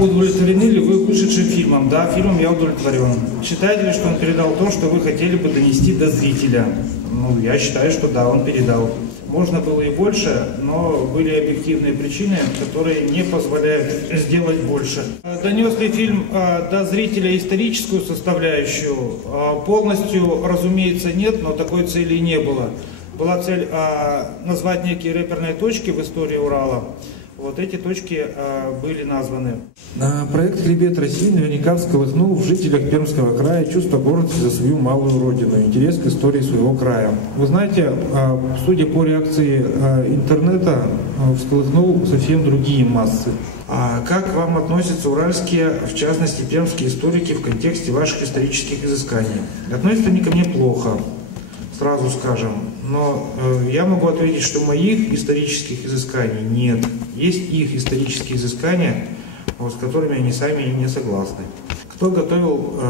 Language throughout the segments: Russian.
Удовлетворены ли вы вышедшим фильмом? Да, фильмом я удовлетворен. Считаете ли, что он передал то, что вы хотели бы донести до зрителя? Ну, я считаю, что да, он передал. Можно было и больше, но были объективные причины, которые не позволяют сделать больше. Донес ли фильм до зрителя историческую составляющую? Полностью, разумеется, нет, но такой цели и не было. Была цель назвать некие реперные точки в истории Урала. Вот эти точки были названы. Проект «Хребет России» наверняка всколыхнул в жителях Пермского края чувство гордости за свою малую родину, интерес к истории своего края. Вы знаете, судя по реакции интернета, всколыхнул совсем другие массы. А как к вам относятся уральские, в частности пермские историки в контексте ваших исторических изысканий? Относятся они ко мне плохо, сразу скажем, но я могу ответить, что моих исторических изысканий нет. Есть их исторические изыскания, с которыми они сами не согласны. Кто готовил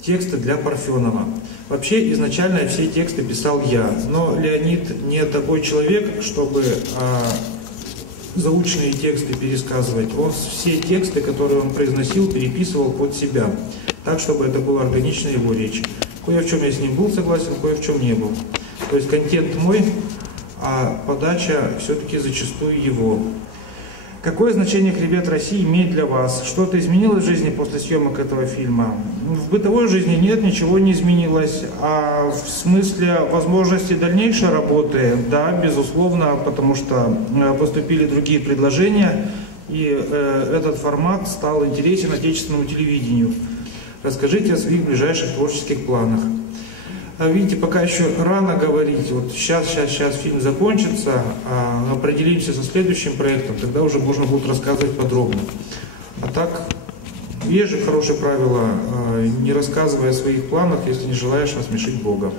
тексты для Парфенова? Вообще, изначально все тексты писал я, но Леонид не такой человек, чтобы заученные тексты пересказывать. Он все тексты, которые он произносил, переписывал под себя, так, чтобы это было органично его речь. Кое в чем я с ним был согласен, кое в чем не был. То есть контент мой, а подача все-таки зачастую его. Какое значение «Хребет России» имеет для вас? Что-то изменилось в жизни после съемок этого фильма? В бытовой жизни нет, ничего не изменилось. А в смысле возможности дальнейшей работы, да, безусловно, потому что поступили другие предложения, и этот формат стал интересен отечественному телевидению. Расскажите о своих ближайших творческих планах. Видите, пока еще рано говорить. Вот сейчас фильм закончится, определимся со следующим проектом, тогда уже можно будет рассказывать подробно. А так, есть же хорошее правило, не рассказывай о своих планах, если не желаешь насмешить Бога.